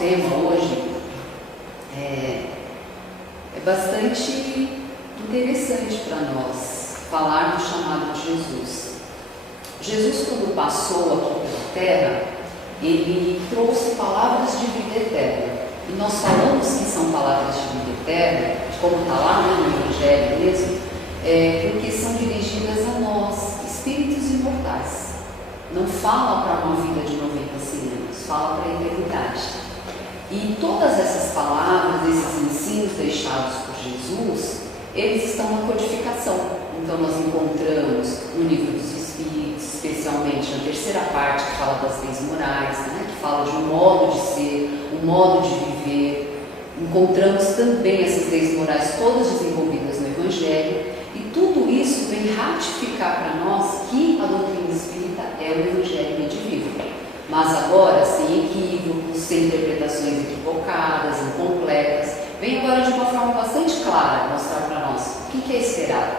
tema hoje é bastante interessante para nós falar do chamado de Jesus. Jesus, quando passou aqui pela terra, ele trouxe palavras de vida eterna. E nós falamos que são palavras de vida eterna, como está lá no Evangelho mesmo, porque são dirigidas a nós, espíritos imortais. Não fala para uma vida de 90 anos, fala para a eternidade. E todas essas palavras, esses ensinos deixados por Jesus, eles estão na codificação. Então nós encontramos no Livro dos Espíritos, especialmente na terceira parte, que fala das leis morais, que fala de um modo de ser, um modo de viver. Encontramos também essas leis morais todas desenvolvidas no Evangelho, e tudo isso vem ratificar para nós que a doutrina espírita é o Evangelho redivivo. Mas agora, sem equívocos, sem interpretações equivocadas, incompletas, vem agora de uma forma bastante clara mostrar para nós o que é esperado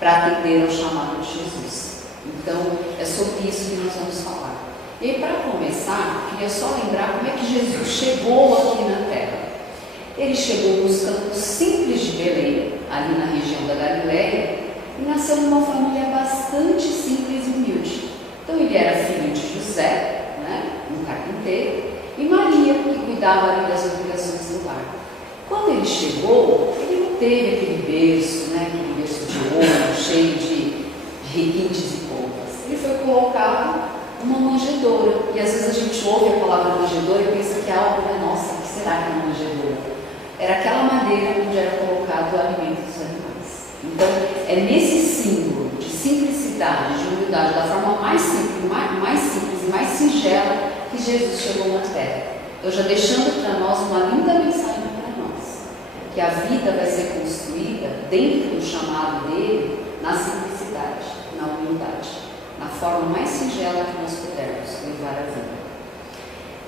para atender ao chamado de Jesus. Então, é sobre isso que nós vamos falar. E para começar, eu queria só lembrar como é que Jesus chegou aqui na Terra. Ele chegou nos campos simples de Belém, ali na região da Galileia, e nasceu numa família bastante simples e humilde. Então, ele era filho de José, um carpinteiro, e Maria, que cuidava ali das obrigações do lar. Quando ele chegou, ele não teve aquele berço de ouro, cheio de requintes e pompas. Ele foi colocado numa manjedoura. E às vezes a gente ouve a palavra manjedoura e pensa que é algo, nossa, o que será que é uma manjedoura? Era aquela madeira onde era colocado o alimento dos animais. Então, é nesse símbolo de simplicidade, de humildade, da forma mais simples e mais singela, que Jesus chegou na Terra. Então, já deixando para nós uma linda mensagem para nós, que a vida vai ser construída dentro do chamado dele, na simplicidade, na humildade, na forma mais singela que nós pudermos levar a vida.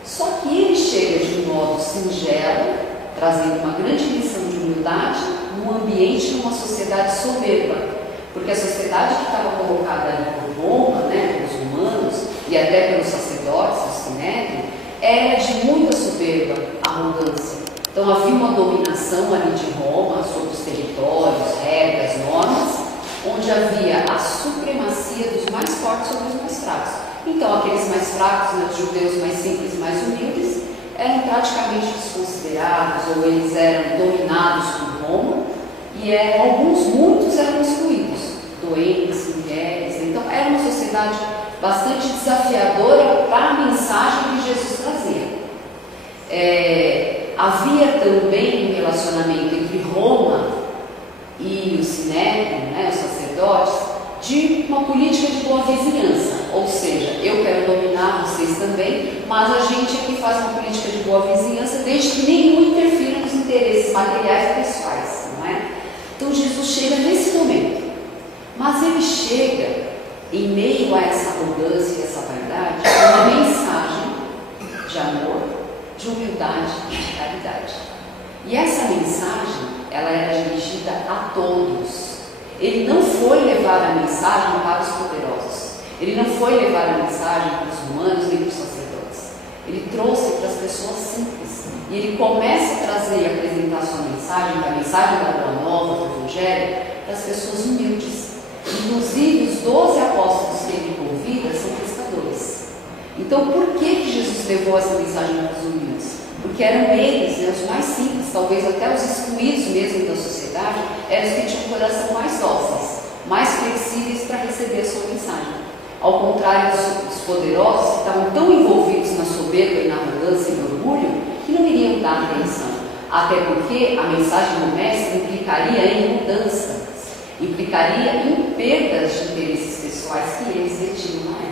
Só que ele chega de um modo singelo, trazendo uma grande lição de humildade num ambiente, numa sociedade soberba, porque a sociedade que estava colocada ali por Roma, pelos romanos e até pelos sacerdotes, o Sinédrio, era de muita soberba, arrogância. Então havia uma dominação ali de Roma sobre os territórios, regras, normas, onde havia a supremacia dos mais fortes sobre os mais fracos. Então aqueles mais fracos, os judeus mais simples, mais humildes, eram praticamente desconsiderados, ou eles eram dominados por Roma, e muitos eram excluídos, doentes, mulheres. Então era uma sociedade bastante desafiadora para a mensagem que Jesus trazia. Havia também um relacionamento entre Roma e o Sinédrio, os sacerdotes, de uma política de boa vizinhança, ou seja, eu quero dominar vocês também, mas a gente aqui faz uma política de boa vizinhança desde que nenhum interfira nos interesses materiais e pessoais, não é? Então Jesus chega nesse momento, mas ele chega em meio a essa arrogância e essa vaidade, uma mensagem de amor, de humildade e de caridade. E essa mensagem, ela era dirigida a todos. Ele não foi levar a mensagem para os poderosos. Ele não foi levar a mensagem para os humanos nem para os sacerdotes. Ele trouxe para as pessoas simples. E ele começa a trazer e apresentar sua mensagem, a mensagem da Boa Nova, do Evangelho, para as pessoas humildes. Inclusive, os 12 apóstolos que ele convida são pescadores. Então, por que Jesus levou essa mensagem para os humildes? Porque eram eles, os mais simples, talvez até os excluídos mesmo da sociedade, eram os que tinham um coração mais dóceis, mais flexíveis para receber a sua mensagem. Ao contrário dos poderosos, que estavam tão envolvidos na soberba e na arrogância e no orgulho, que não iriam dar atenção. Até porque a mensagem do Mestre implicaria em mudança, implicaria em perdas de interesses pessoais que eles detinham na época.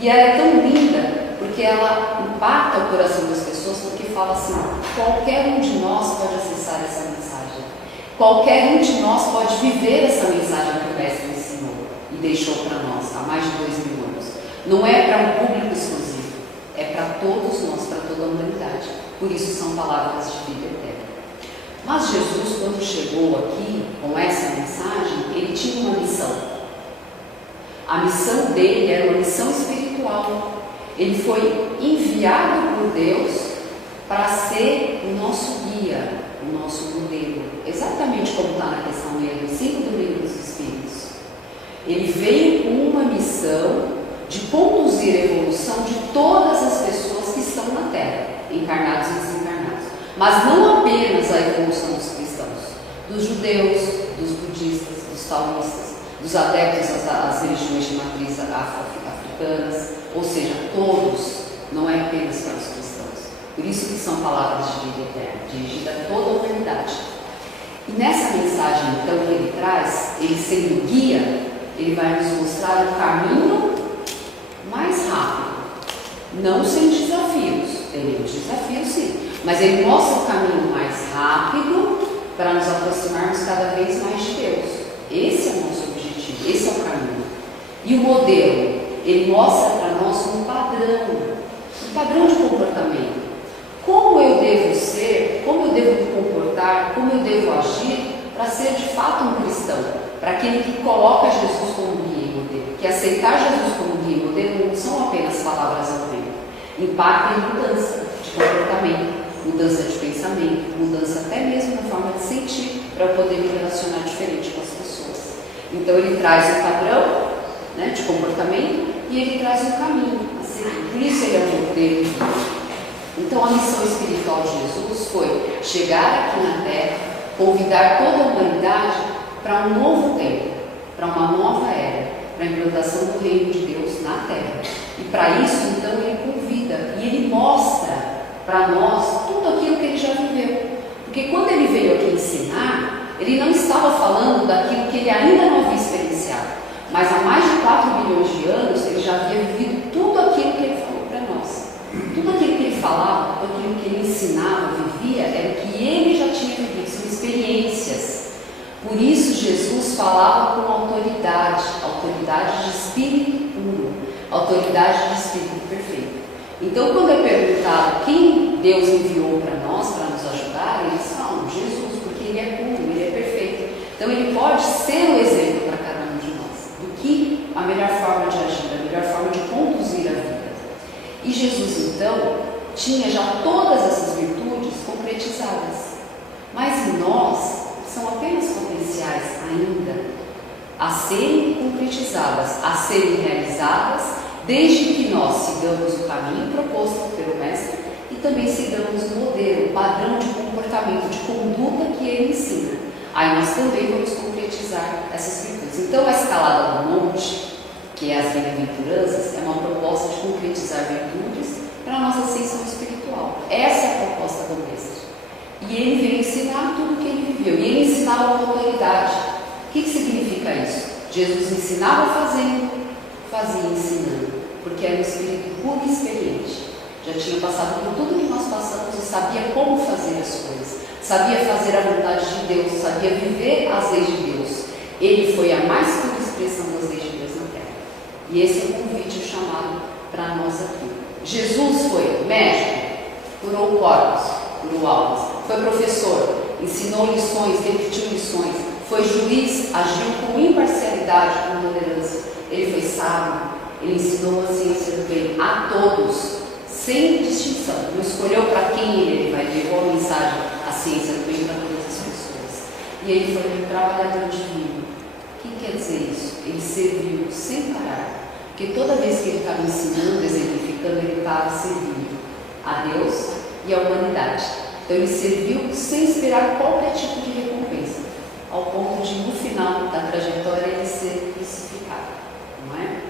E ela é tão linda, porque ela impacta o coração das pessoas, porque fala assim: qualquer um de nós pode acessar essa mensagem, qualquer um de nós pode viver essa mensagem que o Mestre ensinou e deixou para nós há mais de 2000 anos. Não é para um público exclusivo, é para todos nós, para toda a humanidade. Por isso são palavras de vida eterna. Mas Jesus, quando chegou aqui com essa mensagem, ele tinha uma missão. A missão dele era uma missão espiritual. Ele foi enviado por Deus para ser o nosso guia, o nosso modelo, exatamente como está na questão 65 do Livro dos Espíritos. Ele veio com uma missão de conduzir a evolução de todas as pessoas que estão na Terra, encarnados e desencarnados, mas não apenas a evolução dos cristãos, dos judeus, dos budistas, dos taoístas, dos adeptos às religiões de matriz africanas, ou seja, todos, não é apenas para os cristãos. Por isso que são palavras de vida eterna, dirigida a toda a humanidade. E nessa mensagem, então, que ele traz, ele sendo guia, ele vai nos mostrar o caminho mais rápido, não sem desafios. Teremos desafios sim, mas ele mostra o caminho mais rápido para nos aproximarmos cada vez mais de Deus. Esse é o nosso objetivo, esse é o caminho. E o modelo, ele mostra para nós um padrão de comportamento. Como eu devo ser, como eu devo me comportar, como eu devo agir para ser de fato um cristão, para aquele que coloca Jesus como guia e modelo, que aceitar Jesus como guia e modelo não são apenas palavras ao vento, impacta em mudança de comportamento, mudança de pensamento, mudança até mesmo na forma de sentir, para eu poder me relacionar diferente com as pessoas. Então ele traz um padrão, né, de comportamento e ele traz um caminho a seguir. Por isso ele é um modelo. Então a missão espiritual de Jesus foi chegar aqui na Terra, convidar toda a humanidade para um novo tempo, para uma nova era, para a implantação do reino de Deus na Terra. E para isso, então, ele convida e ele mostra para nós tudo aquilo que ele já viveu. Porque quando ele veio aqui ensinar, ele não estava falando daquilo que ele ainda não havia experienciado, mas há mais de 4 bilhões de anos ele já havia vivido tudo aquilo que ele falou para nós. Tudo aquilo que ele falava, tudo aquilo que ele ensinava, vivia, era o que ele já tinha vivido, são experiências. Por isso Jesus falava com autoridade de espírito puro, autoridade de espírito perfeito. Então quando é perguntado quem Deus enviou para nós, para nos ajudar, eles falam Jesus, porque ele é puro, ele é perfeito. Então ele pode ser o exemplo para cada um de nós, do que a melhor forma de agir, a melhor forma de conduzir a vida. E Jesus então tinha já todas essas virtudes concretizadas, mas em nós são apenas potenciais ainda a serem concretizadas, a serem realizadas, desde que nós sigamos o caminho proposto pelo Mestre e também sigamos o modelo, o padrão de comportamento, de conduta que ele ensina. Aí nós também vamos concretizar essas virtudes. Então a escalada do monte, que é as bem-aventuranças, é uma proposta de concretizar virtudes para a nossa ascensão espiritual. Essa é a proposta do Mestre. E ele veio ensinar tudo o que ele viveu. E ele ensinava com autoridade. O que significa isso? Jesus ensinava fazendo, fazia ensinando, porque era um espírito puro e experiente. Já tinha passado por tudo que nós passamos e sabia como fazer as coisas. Sabia fazer a vontade de Deus, sabia viver as leis de Deus. Ele foi a mais pura expressão das leis de Deus na Terra. E esse é o convite, o chamado para nós aqui. Jesus foi médico, curou corpos, curou almas, foi professor, ensinou lições, repetiu lições, foi juiz, agiu com imparcialidade, com tolerância. Ele foi sábio, ele ensinou a ciência do bem a todos, sem distinção. Não escolheu para quem ele vai levou a mensagem, a ciência do bem para todas as pessoas. E ele foi um trabalhador divino. O que quer dizer isso? Ele serviu sem parar. Porque toda vez que ele estava ensinando, exemplificando, ele estava servindo a Deus e a humanidade. Então ele serviu sem esperar qualquer tipo de recompensa, ao ponto de, no final da trajetória, ele ser crucificado. Não é?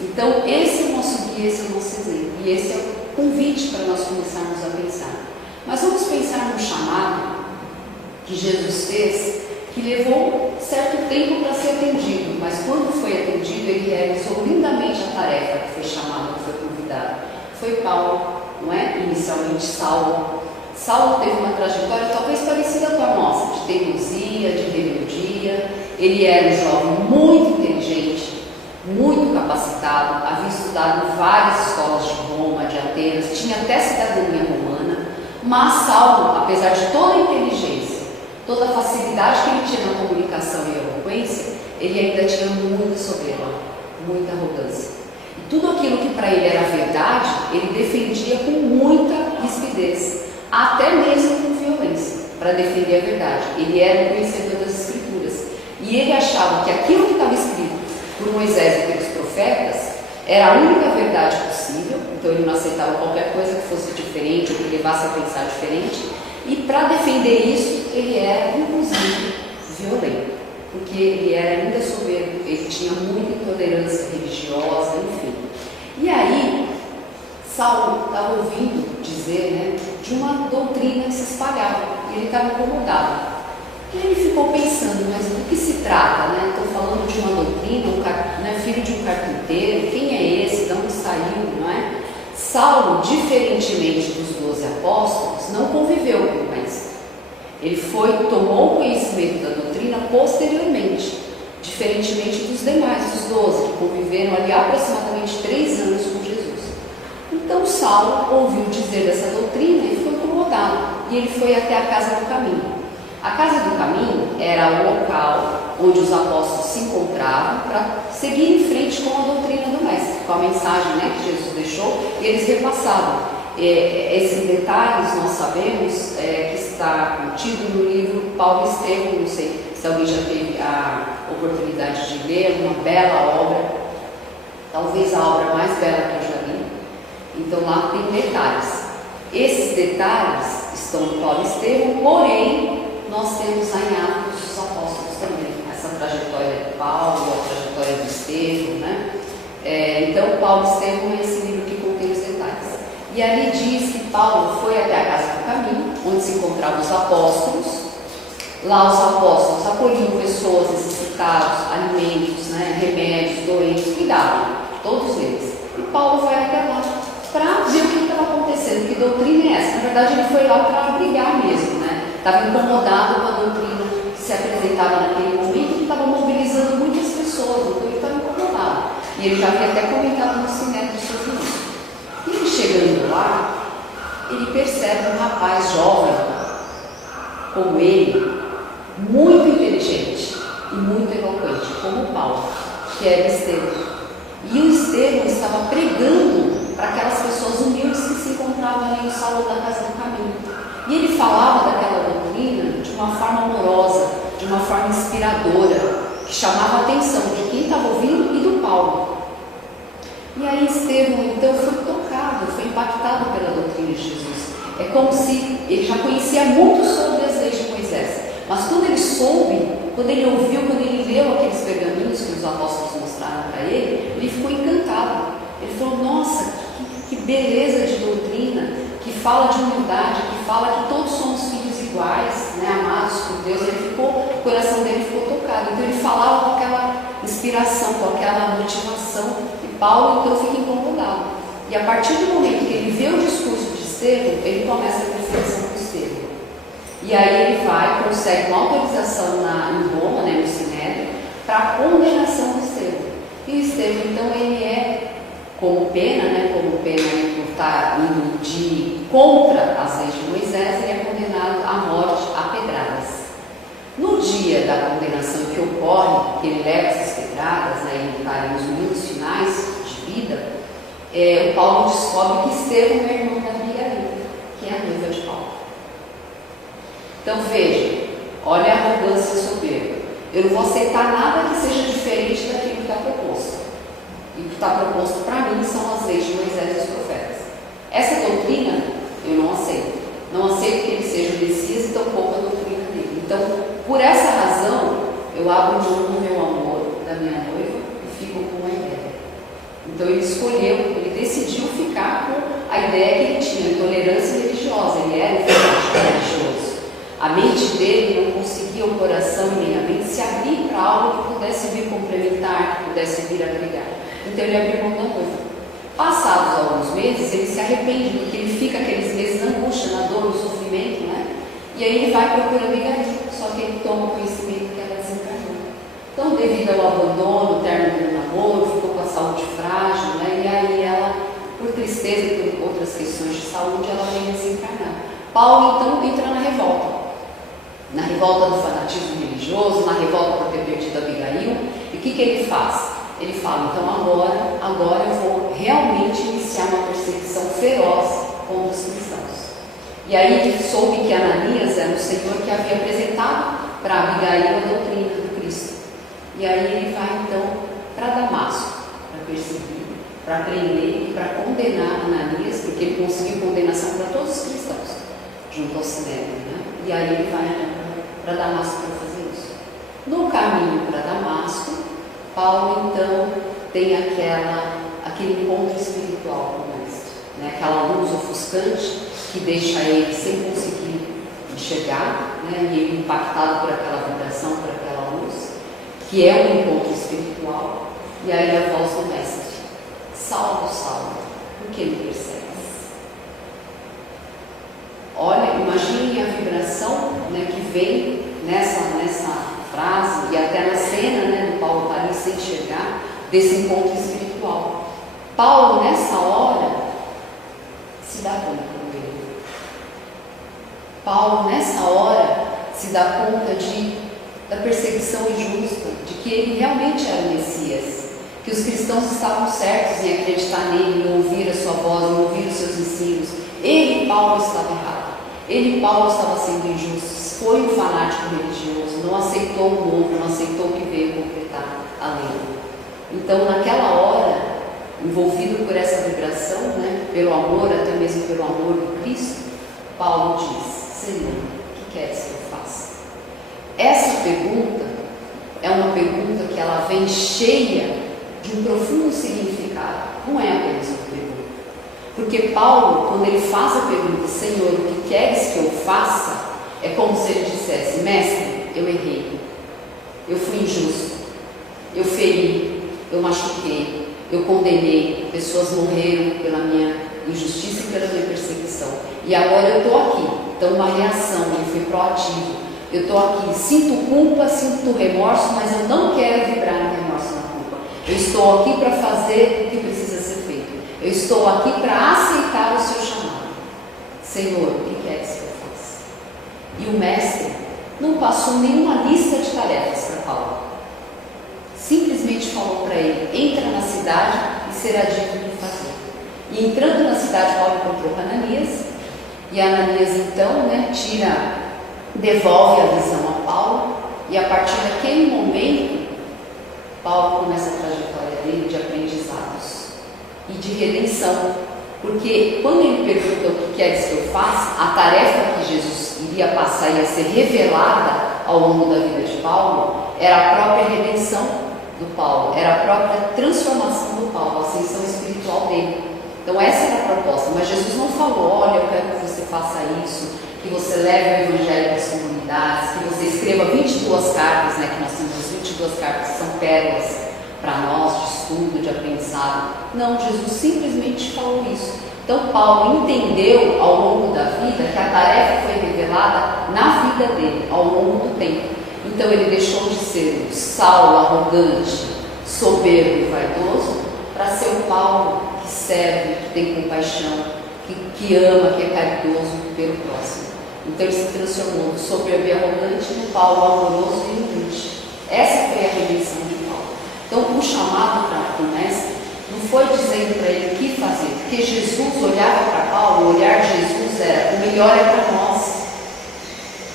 Então esse é o nosso guia, esse é o nosso exemplo. E esse é o convite para nós começarmos a pensar. Mas vamos pensar no chamado que Jesus fez, que levou certo tempo para ser atendido, mas quando foi atendido, ele realizou lindamente a tarefa que foi chamado, que foi convidado. Foi Paulo, não é? Inicialmente Saulo. Saulo teve uma trajetória talvez parecida com a nossa, de teimosia, de rebeldia. Ele era um jovem muito inteligente, muito capacitado, havia estudado em várias escolas de Roma, de Atenas, tinha até cidadania romana, mas Saulo, apesar de toda a inteligência, toda a facilidade que ele tinha na comunicação e eloquência, ele ainda tinha muita soberba, muita arrogância. E tudo aquilo que para ele era verdade, ele defendia com muita rispidez. até mesmo com violência, para defender a verdade. Ele era um conhecedor das Escrituras. E ele achava que aquilo que estava escrito por Moisés e pelos profetas era a única verdade possível, então ele não aceitava qualquer coisa que fosse diferente ou que levasse a pensar diferente. E para defender isso, ele era, inclusive, violento, porque ele era ainda soberbo, ele tinha muita intolerância religiosa, enfim. E aí, Saulo estava ouvindo dizer, né, de uma doutrina que se espalhava, e ele estava incomodado. E ele ficou pensando, mas do que se trata, né? Estou falando de uma doutrina, né, filho de um carpinteiro, quem é esse, de onde saiu, não é? Saulo, diferentemente dos 12 apóstolos, não conviveu com o mestre. Ele tomou o conhecimento da doutrina posteriormente, diferentemente dos demais, dos 12, que conviveram ali aproximadamente 3 anos com Jesus. Então Saulo ouviu dizer dessa doutrina e ficou incomodado, e ele foi até a casa do caminho. A casa do caminho era o local onde os apóstolos se encontravam para seguir em frente com a doutrina do mestre, com a mensagem, né, que Jesus deixou, e eles repassavam. Esses detalhes nós sabemos que está contido no livro Paulo e Estevão. Não sei se alguém já teve a oportunidade de ler, uma bela obra, talvez a obra mais bela que eu já li. Então lá tem detalhes. Esses detalhes estão no Paulo e Estevão, porém nós temos em Atos dos Apóstolos também, essa trajetória de Paulo, a trajetória de Estevão, né? Então, Paulo e Estevão é esse livro que contém os detalhes. E ali diz que Paulo foi até a casa do caminho, onde se encontravam os apóstolos. Lá os apóstolos acolhiam pessoas necessitadas, alimentos, né, remédios, doentes, cuidavam, todos eles. E Paulo vai até lá para ver o que estava acontecendo, que doutrina é essa. Na verdade, ele foi lá para brigar mesmo, né? Estava incomodado com a doutrina que se apresentava naquele momento, que estava mobilizando muitas pessoas, então ele estava incomodado. E ele já havia até comentado no Sinédrio sobre isso. E ele chegando lá, ele percebe um rapaz jovem, como ele, muito inteligente e muito eloquente, como Paulo, que era Estevão. E o Estevão estava pregando para aquelas pessoas humildes que se encontravam ali no salão da casa do caminho. E ele falava daquela doutrina de uma forma amorosa, de uma forma inspiradora, que chamava a atenção de quem estava ouvindo e do Paulo. E aí Estevão então foi tocado, foi impactado pela doutrina de Jesus. É como se ele já conhecia muito sobre as leis de Moisés, mas quando ele soube, quando ele ouviu, quando ele leu aqueles pergaminhos que os apóstolos mostraram para ele, ele ficou encantado. Ele falou, nossa, que beleza de doutrina, que fala de humildade, que fala que todos somos filhos iguais, né, amados por Deus. Ele ficou, o coração dele ficou tocado. Então ele falava com aquela inspiração, com aquela motivação. E Paulo então fica incomodado. E a partir do momento que ele vê o discurso de Estevão, ele começa a reflexão com Estevão. E aí ele vai, consegue uma autorização em Roma, né, no Sinédrio, para a condenação de Estevão. E o Estevão então ele é, como pena por estar indo contra as leis de Moisés, ele é condenado à morte a pedradas. No dia da condenação que ocorre, que ele leva essas pedradas, né, ele está nos minutos finais de vida, o Paulo descobre que Estevão é irmão da Abigail, que é a noiva de Paulo. Então veja, olha a arrogância soberba. Eu não vou aceitar nada que seja diferente daquilo que está proposto. E o que está proposto para mim são as leis de Moisés e os profetas. Essa doutrina eu não aceito. Não aceito que ele seja o Messias e tampouco a doutrina dele. Então, por essa razão, eu abro mão do meu amor, da minha noiva, e fico com uma ideia. Então ele escolheu, ele decidiu ficar com a ideia que ele tinha, intolerância religiosa. Ele era religioso. A mente dele não conseguia, o coração e nem a mente, se abrir para algo que pudesse vir complementar, que pudesse vir agregar. Então ele abriu mão da noiva. Passados alguns meses, ele se arrepende, porque ele fica aqueles meses na angústia, na dor, no sofrimento, né? E aí ele vai procurar Abigail, só que ele toma conhecimento que ela desencarnou. Então, devido ao abandono, o término do namoro, ficou com a saúde frágil, né? E aí ela, por tristeza e por outras questões de saúde, ela vem desencarnar. Paulo então entra na revolta do fanatismo religioso, na revolta por ter perdido Abigail. E o que ele faz? Ele fala, então agora eu vou realmente iniciar uma perseguição feroz contra os cristãos. E aí ele soube que Ananias era o Senhor que havia apresentado para Abigail a doutrina do Cristo. E aí ele vai então para Damasco, para perseguir, para prender e para condenar Ananias, porque ele conseguiu condenação para todos os cristãos, junto ao Sinédrio, né? E aí ele vai então para Damasco para fazer isso. No caminho para Damasco, Paulo então tem aquele encontro espiritual com o Mestre, né? Aquela luz ofuscante que deixa ele sem conseguir enxergar, né? E ele impactado por aquela vibração, por aquela luz, que é um encontro espiritual. E aí a voz do Mestre: Saulo, Saulo, por que me persegues? Olha, imaginem a vibração, né, que vem nessa frase e até na cena, né, do Paulo estar ali sem enxergar, desse encontro espiritual. Paulo, nessa hora, se dá conta do erro. Paulo, nessa hora, se dá conta da perseguição injusta, de que ele realmente era o Messias, que os cristãos estavam certos em acreditar nele, em ouvir a sua voz, em ouvir os seus ensinos. Ele, Paulo, estava errado. Ele, Paulo, estava sendo injusto, foi um fanático religioso, não aceitou o novo, não aceitou o que veio completar a lei. Então, naquela hora, envolvido por essa vibração, né, pelo amor, até mesmo pelo amor do Cristo, Paulo diz: Senhor, o que queres que eu faça? Essa pergunta é uma pergunta que ela vem cheia de um profundo significado, não é apenas uma pergunta. Porque Paulo, quando ele faz a pergunta: Senhor, o que queres que eu faça? É como se ele dissesse: Mestre, eu errei, eu fui injusto, eu feri, eu machuquei, eu condenei, pessoas morreram pela minha injustiça e pela minha perseguição, e agora eu estou aqui. Então uma reação, ele foi proativo. Eu estou aqui, sinto culpa, sinto remorso, mas eu não quero vibrar no remorso, na culpa. Eu estou aqui para fazer o que precisa ser feito. Eu estou aqui para aceitar o seu chamado. Senhor, o que queres que eu faça? E o mestre não passou nenhuma lista de tarefas para Paulo. Simplesmente falou para ele: entra na cidade e será dito o que fazer. E entrando na cidade, Paulo encontrou Ananias. E Ananias então, né, devolve a visão a Paulo. E a partir daquele momento, Paulo começa a trajetória dele de aprendizados e de redenção, porque quando ele pergunta: o que queres que eu faça, a tarefa que Jesus iria passar, ia ser revelada ao longo da vida de Paulo, era a própria redenção do Paulo, era a própria transformação do Paulo, a ascensão espiritual dele. Então essa era a proposta, mas Jesus não falou: olha, eu quero que você faça isso, que você leve o Evangelho para as comunidades, que você escreva 22 cartas, né, que nós temos as 22 cartas que são pérolas para nós, de estudo, de aprendizado. Não, Jesus simplesmente falou isso. Então Paulo entendeu ao longo da vida que a tarefa foi revelada na vida dele, ao longo do tempo. Então ele deixou de ser o Saulo arrogante, soberbo e vaidoso, para ser o Paulo que serve, que tem compaixão, que ama, que é caridoso pelo próximo. Então ele se transformou do soberbo e arrogante no Paulo amoroso e humilde. Essa foi a redenção de Paulo. Então o chamado para o mestre não foi dizendo para ele o que fazer, porque Jesus olhava para Paulo, o olhar de Jesus era: o melhor é para nós.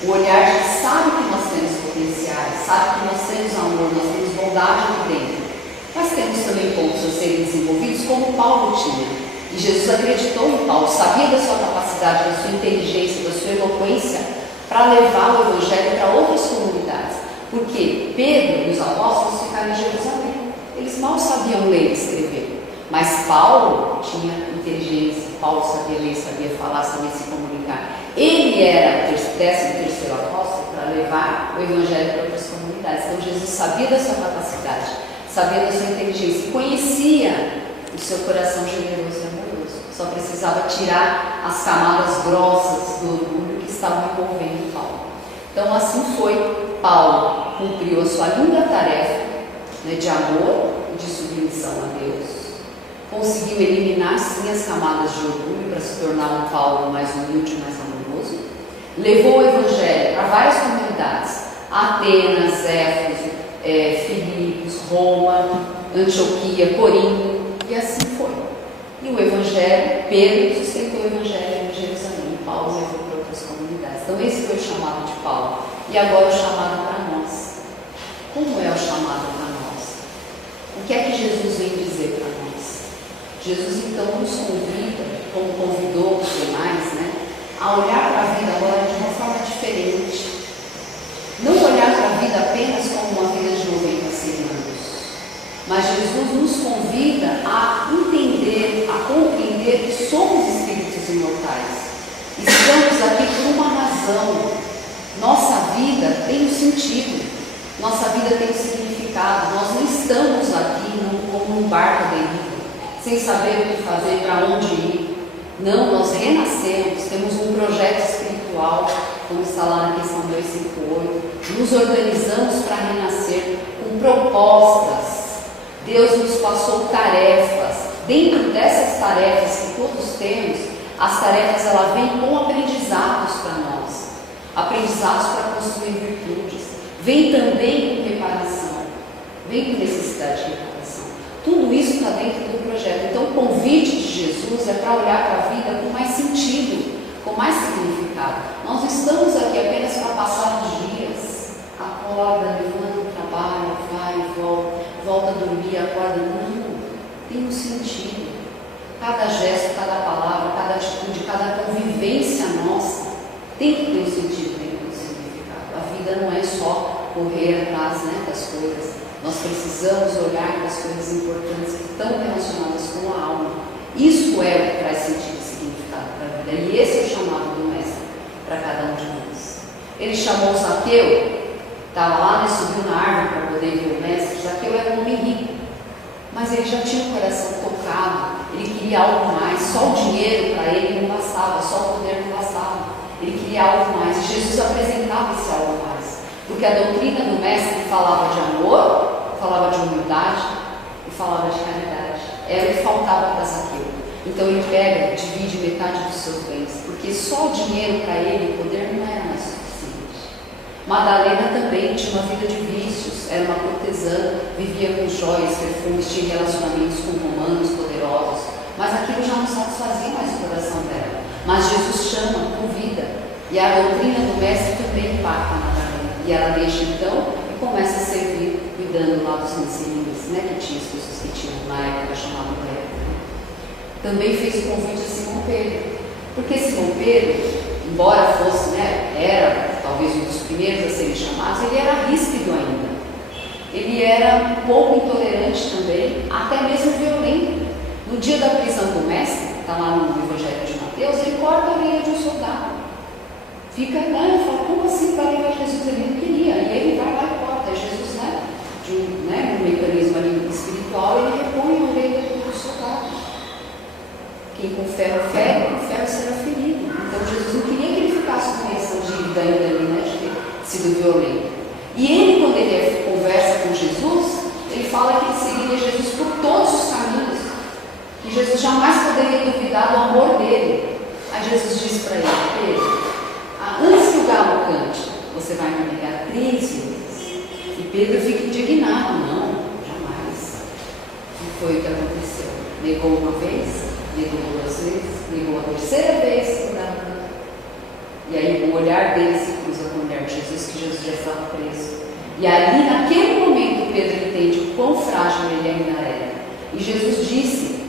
O olhar de que sabe que nós temos potenciais, sabe que nós temos amor, nós temos bondade aqui dentro. Mas temos também pontos a serem desenvolvidos, como Paulo tinha. E Jesus acreditou em Paulo, sabia da sua capacidade, da sua inteligência, da sua eloquência para levar o Evangelho para outras comunidades. Porque Pedro e os apóstolos ficaram em Jerusalém. Eles mal sabiam ler e escrever. Mas Paulo tinha inteligência, Paulo sabia ler, sabia falar, sabia se comunicar. Ele era o 13º apóstolo para levar o Evangelho para outras comunidades. Então Jesus sabia da sua capacidade, sabia da sua inteligência e conhecia o seu coração generoso e amoroso. Só precisava tirar as camadas grossas do orgulho que estavam envolvendo Paulo. Então assim foi. Paulo cumpriu a sua linda tarefa, né, de amor e de submissão a Deus. Conseguiu eliminar sim as camadas de orgulho para se tornar um Paulo mais humilde, mais amoroso. Levou o Evangelho para várias comunidades: Atenas, Éfeso, Filipos, Roma, Antioquia, Corinto, e assim foi. E o Evangelho, Pedro sustentou o Evangelho em Jerusalém, Paulo levou Então esse foi o chamado de Paulo. E agora o chamado para nós. Como é o chamado para nós? O que é que Jesus vem dizer para nós? Jesus então nos convida, como convidou os demais, a olhar para a vida agora de uma forma diferente. Não olhar para a vida apenas como uma vida de 90 segundos, mas Jesus nos convida a entender, a compreender que somos espíritos imortais. Estamos aqui por uma razão. Nossa vida tem um sentido, nossa vida tem um significado. Nós não estamos aqui como um barco à deriva, sem saber o que fazer, para onde ir. Não, nós renascemos, temos um projeto espiritual, como está lá na questão 258, nos organizamos para renascer com propostas. Deus nos passou tarefas. Dentro dessas tarefas que todos temos, as tarefas elas vêm com aprendizados para nós, aprendizados para construir virtudes, vem também com reparação, vem com necessidade de reparação. Tudo isso está dentro do projeto. Então o convite de Jesus é para olhar para a vida com mais sentido, com mais significado. Nós estamos aqui apenas para passar os dias, acorda, levanta, trabalha, vai e volta a dormir, acorda. Não, tem um sentido. Cada gesto, cada palavra, cada atitude, cada convivência nossa tem que ter um sentido, tem que ter um significado. A vida não é só correr atrás das coisas. Nós precisamos olhar para as coisas importantes que estão relacionadas com a alma. Isso é o que traz sentido e significado para a vida. E esse é o chamado do Mestre para cada um de nós. Ele chamou Zaqueu, estava lá, subiu na árvore para poder ver o Mestre. Zaqueu era um homem rico, mas ele já tinha o coração tocado. Ele queria algo mais. Só o dinheiro para ele não bastava, só o poder não bastava. Ele queria algo mais. E Jesus apresentava esse algo mais. Porque a doutrina do Mestre falava de amor, falava de humildade e falava de caridade. Era o que faltava para Zaqueu. Então ele pega, divide metade dos seus bens, porque só o dinheiro para ele, o poder não era mais suficiente. Madalena também tinha uma vida de vícios, era uma cortesã, vivia com joias, perfumes, tinha relacionamentos com romanos poderosos, mas aquilo já não satisfazia mais o coração dela. Mas Jesus chama, convida, e a doutrina do Mestre também impacta a Madalena. E ela deixa então e começa a servir, cuidando lá dos anciãos, que tinha as pessoas que tinham na época chamado de época. Também fez o convite a Simão Pedro, porque Simão Pedro, embora fosse, era talvez um dos primeiros a serem chamados, ele era ríspido ainda. Ele era um pouco intolerante também, até mesmo violento. No dia da prisão do Mestre, está lá no Evangelho de Mateus, ele corta a orelha de um soldado. Fica e fala, como assim para levar Jesus? Ele não queria, e ele vai lá e corta. Jesus, um mecanismo ali espiritual, ele repõe a orelha do soldado. Quem com ferro fere, com ferro será ferido. Então Jesus não queria que ele ficasse com essa dívida ainda ali, de ter sido violento. E ele, quando ele conversa com Jesus, ele fala que ele seguiria Jesus por todos os caminhos, que Jesus jamais poderia duvidar do amor dele. Aí Jesus disse para ele, Pedro, antes que o galo cante, você vai me negar 3 vezes. E Pedro fica indignado. Não, jamais. E foi o que aconteceu. Negou uma vez, negou 2 vezes, negou a 3ª vez. E aí o olhar dele se cruza com o olhar de Jesus, que Jesus já estava preso. E ali, naquele momento, Pedro entende o quão frágil ele ainda era. E Jesus disse,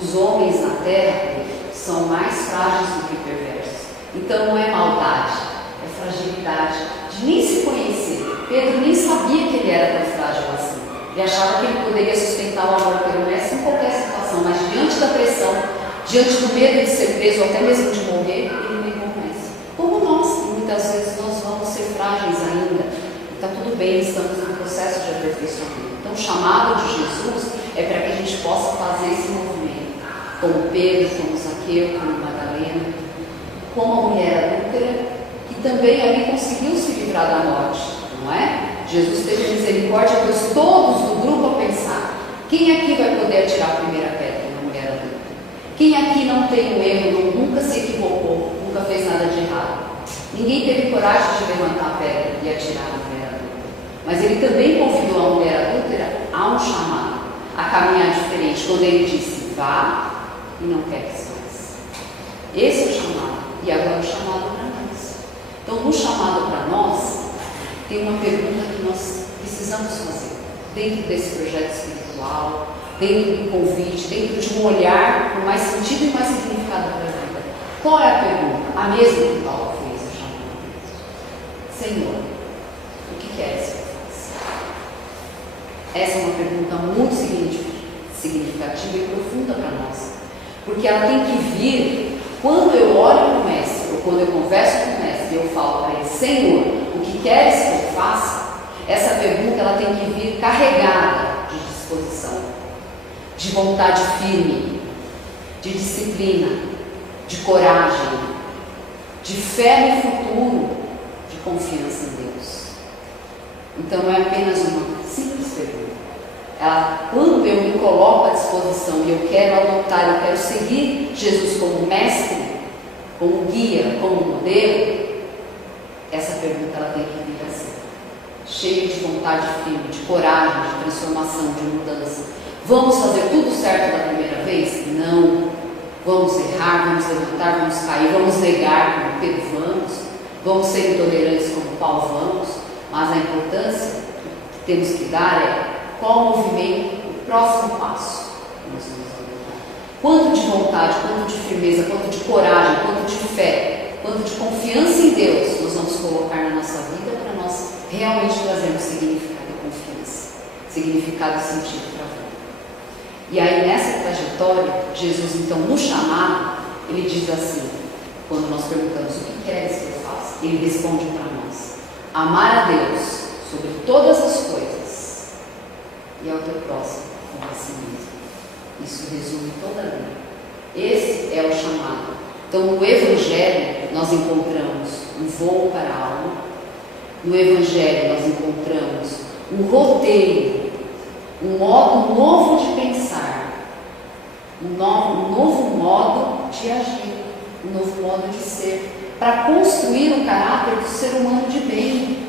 os homens na terra são mais frágeis do que perversos. Então não é maldade, é fragilidade, de nem se conhecer. Pedro nem sabia que ele era tão frágil assim. Ele achava que ele poderia sustentar o amor pelo Mestre em qualquer situação, mas diante da pressão, diante do medo de ser preso, ou até mesmo de morrer, ele negou o Mestre. Como nós, muitas vezes nós vamos ser frágeis ainda. E está tudo bem, estamos no processo de aperfeiçoamento. Então o chamado de Jesus é para que a gente possa fazer esse movimento. Como Pedro, como Zaqueu, como Madalena, como a mulher adúltera, que também ali conseguiu se livrar da morte, não é? Jesus teve misericórdia, pôs todos do grupo a pensar, quem aqui vai poder atirar a primeira pedra na mulher adúltera? Quem aqui não tem um erro, nunca se equivocou, nunca fez nada de errado? Ninguém teve coragem de levantar a pedra e atirar a mulher adúltera. Mas ele também convidou a mulher adúltera a um chamado, a caminhar diferente, quando ele disse, vá e não peques mais. Esse é o chamado. E agora o chamado para nós. tem uma pergunta que nós precisamos fazer dentro desse projeto espiritual, dentro do convite, dentro de um olhar com mais sentido e mais significado para a vida. Qual é a pergunta? A mesma que Paulo fez a chamada. Senhor, o que queres que eu faça? Essa é uma pergunta muito significativa e profunda para nós, porque ela tem que vir quando eu olho para o mestre, ou quando eu converso com o mestre e eu falo para ele: Senhor, o que queres que eu faça? Essa pergunta ela tem que vir carregada de disposição, de vontade firme, de disciplina, de coragem, de fé no futuro, de confiança em Deus. Então não é apenas uma simples pergunta. Quando eu me coloco à disposição e eu quero adotar, eu quero seguir Jesus como mestre, como guia, como modelo, essa pergunta ela tem que vir assim, cheia de vontade firme, de coragem, de transformação, de mudança. Vamos fazer tudo certo da primeira vez? Não. Vamos errar, vamos levantar, vamos cair, vamos negar como Pedro vamos ser intolerantes como Paulo vamos, mas a importância que temos que dar é qual o movimento, o próximo passo que nós vamos adotar. Quanto de vontade, quanto de firmeza, quanto de coragem, quanto de fé, quanto de confiança em Deus nós vamos colocar na nossa vida para nós realmente trazermos significado e confiança, significado e sentido para a vida. E aí nessa trajetória, Jesus então no chamado, ele diz assim, quando nós perguntamos: o que queres que eu faça? Ele responde para nós: amar a Deus sobre todas as coisas e ao teu próximo como a si mesmo. Isso resume toda a vida. Esse é o chamado. Então no Evangelho nós encontramos um voo para a alma, no Evangelho nós encontramos um roteiro, um modo novo de pensar, um novo modo de agir, um novo modo de ser, para construir o caráter do ser humano de bem.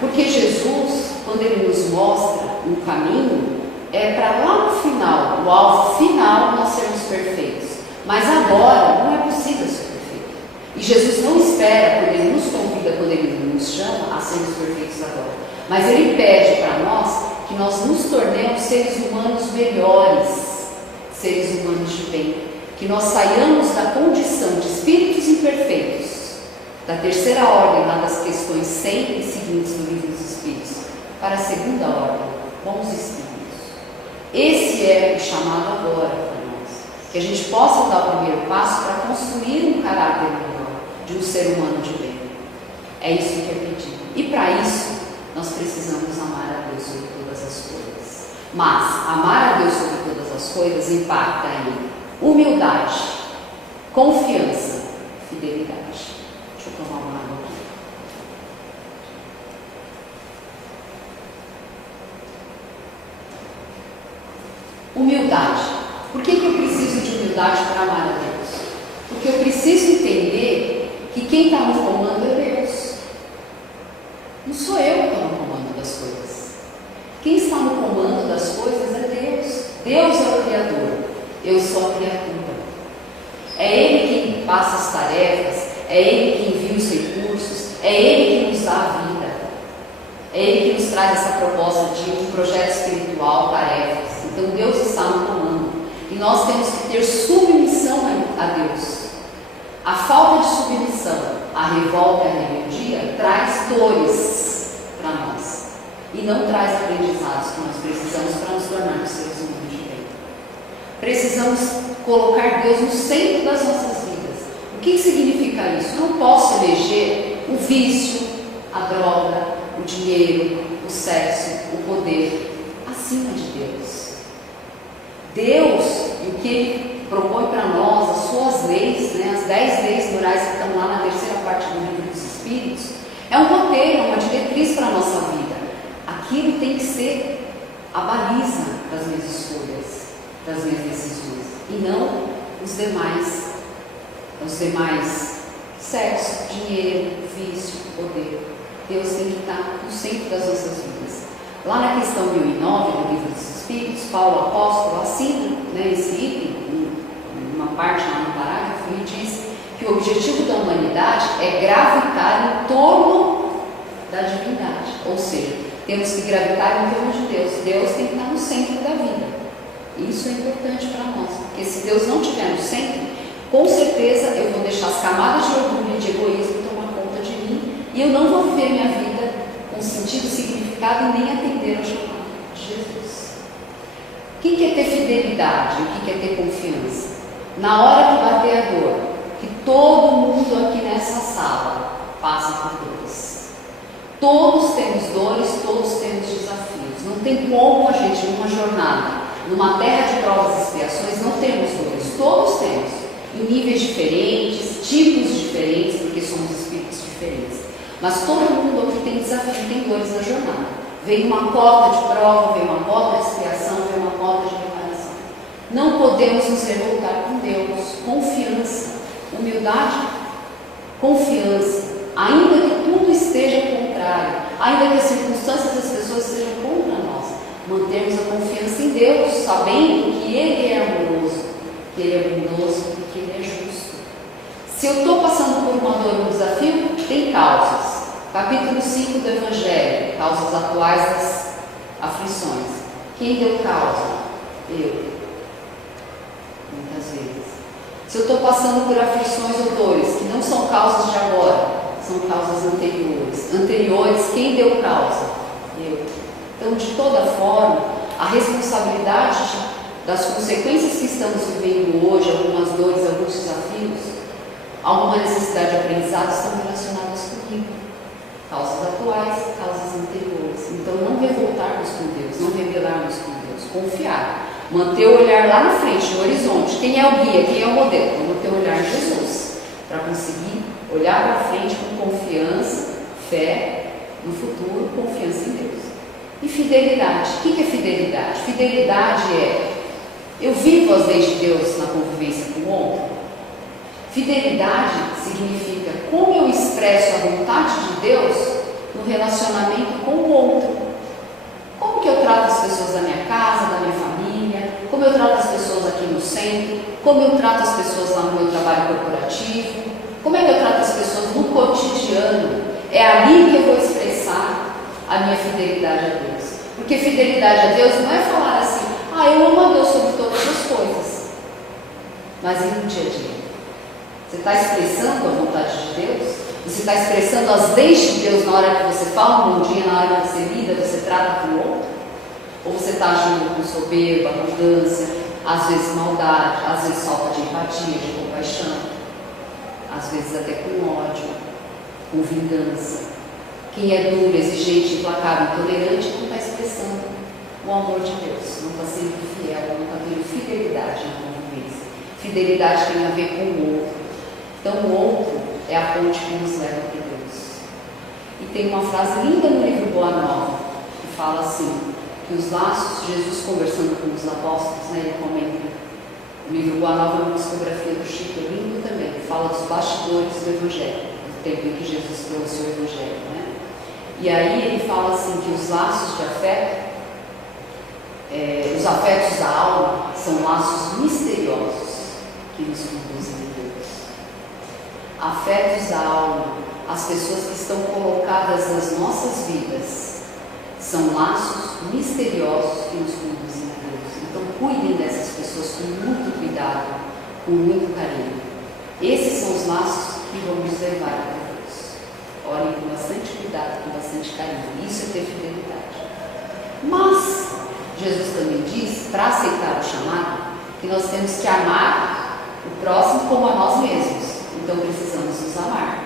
Porque Jesus, quando ele nos mostra um caminho, é para lá no final, o alvo final, nós sermos perfeitos. Mas agora não é possível ser perfeito. E Jesus não espera, quando ele nos convida, quando ele nos chama, a sermos perfeitos agora. Mas ele pede para nós que nós nos tornemos seres humanos melhores, seres humanos de bem, que nós saiamos da condição de espíritos imperfeitos, da terceira ordem, lá das questões 100 e seguintes do Livro dos Espíritos, para a segunda ordem, bons espíritos. Esse é o chamado agora para nós, que a gente possa dar o primeiro passo para construir um caráter melhor, de um ser humano de bem. É isso que é pedido. E para isso, nós precisamos amar a Deus sobre todas as coisas. Mas amar a Deus sobre todas as coisas impacta em humildade, confiança, fidelidade. Deixa eu tomar uma água aqui. Humildade. Por que eu preciso de humildade para amar a Deus? Porque eu preciso entender que quem está no comando é Deus. Não sou eu que estou no comando das coisas. Quem está no comando das coisas é Deus. Deus é o Criador. Eu sou a criatura. É Ele quem passa as tarefas, é Ele que envia os recursos, é Ele que nos dá a vida. É Ele que nos traz essa proposta de um projeto espiritual, tarefas. Então Deus está no comando. E nós temos que ter submissão a Deus. A falta de submissão, a revolta e a rebeldia traz dores para nós e não traz aprendizados que nós precisamos para nos tornarmos seres humanos de bem. Precisamos colocar Deus no centro das nossas vidas. O que significa isso? Eu não posso eleger o vício, a droga, o dinheiro, o sexo, o poder acima de Deus. Deus, e o que Ele propõe para nós, as suas leis, as 10 leis morais que estão lá na terceira parte do Livro dos Espíritos, é um roteiro, é uma diretriz para a nossa vida. Aquilo tem que ser a baliza das minhas escolhas, das minhas decisões, e não os demais sexo, dinheiro, vício, poder. Deus tem que estar no centro das nossas vidas. Lá na questão 1009 do Livro dos Espíritos, Paulo Apóstolo assina esse item, uma parte lá no parágrafo, ele diz que o objetivo da humanidade é gravitar em torno da divindade. Ou seja, temos que gravitar em torno de Deus. Deus tem que estar no centro da vida. Isso é importante para nós, porque se Deus não estiver no centro, com certeza eu vou deixar as camadas de orgulho e de egoísmo tomar conta de mim e eu não vou viver minha vida com sentido, significado e nem atender ao chamado de Jesus. O que é ter fidelidade? O que é ter confiança? Na hora que bater a dor, que todo mundo aqui nessa sala passa por dores. Todos temos dores, todos temos desafios. Não tem como a gente, numa jornada, numa terra de provas e expiações, não temos dores. Todos temos, em níveis diferentes, tipos diferentes, porque somos espíritos diferentes. Mas todo mundo aqui tem desafio, tem dores na jornada. Vem uma cota de prova, vem uma cota de expiação, vem uma cota de reparação. Não podemos nos revoltar com Deus. Confiança, humildade, confiança. Ainda que tudo esteja contrário, ainda que as circunstâncias das pessoas estejam contra nós, mantermos a confiança em Deus, sabendo que Ele é amoroso, que Ele é bondoso e que Ele é justo. Se eu estou passando por uma dor, um desafio, tem causas. Capítulo 5 do Evangelho, causas atuais das aflições. Quem deu causa? Eu. Muitas vezes. Se eu estou passando por aflições ou dores, que não são causas de agora, são causas anteriores. Anteriores, quem deu causa? Eu. Então, de toda forma, a responsabilidade das consequências que estamos vivendo hoje, algumas dores, alguns desafios, alguma necessidade de aprendizado, estão relacionadas comigo. Causas atuais, causas anteriores. Então, não revoltarmos com Deus, não rebelarmos com Deus, confiar. Manter o olhar lá na frente, no horizonte. Quem é o guia? Quem é o modelo? Vamos manter o olhar em Jesus, para conseguir olhar para frente com confiança, fé no futuro, confiança em Deus. E fidelidade. O que é fidelidade? Fidelidade é: eu vivo as leis de Deus na convivência com o outro. Fidelidade significa como eu expresso a vontade de Deus no relacionamento com o outro. Como que eu trato as pessoas da minha casa, da minha família, como eu trato as pessoas aqui no centro, como eu trato as pessoas lá no meu trabalho corporativo, como é que eu trato as pessoas no cotidiano. É ali que eu vou expressar a minha fidelidade a Deus. Porque fidelidade a Deus não é falar assim: eu amo a Deus sobre todas as coisas, mas e no dia a dia? Você está expressando a vontade de Deus? Você está expressando as leis de Deus na hora que você fala um bom dia, na hora que você lida, você trata com o outro? Ou você está agindo com soberba, arrogância, às vezes maldade, às vezes falta de empatia, de compaixão, às vezes até com ódio, com vingança? Quem é duro, exigente, implacável, intolerante, não está expressando o amor de Deus, não está sendo fiel, não está tendo fidelidade na convivência. Fidelidade tem a ver com o outro. Então, o outro é a ponte que nos leva para Deus. E tem uma frase linda no livro Boa Nova, que fala assim, que os laços, Jesus conversando com os apóstolos, ele comenta. O livro Boa Nova é uma psicografia do Chico, é lindo também, fala dos bastidores do Evangelho, do tempo em que Jesus trouxe o Evangelho, E aí ele fala assim, que os laços de afeto, os afetos da alma, são laços misteriosos que nos conduzem a Deus. Afetos da alma, as pessoas que estão colocadas nas nossas vidas, são laços misteriosos que nos conduzem a Deus. Então cuidem dessas pessoas com muito cuidado, com muito carinho. Esses são os laços que vão nos levar a Deus. Olhem com bastante cuidado, com bastante carinho. Isso é ter fidelidade. Mas Jesus também diz, para aceitar o chamado, que nós temos que amar o próximo como a nós mesmos. Então precisamos nos amar.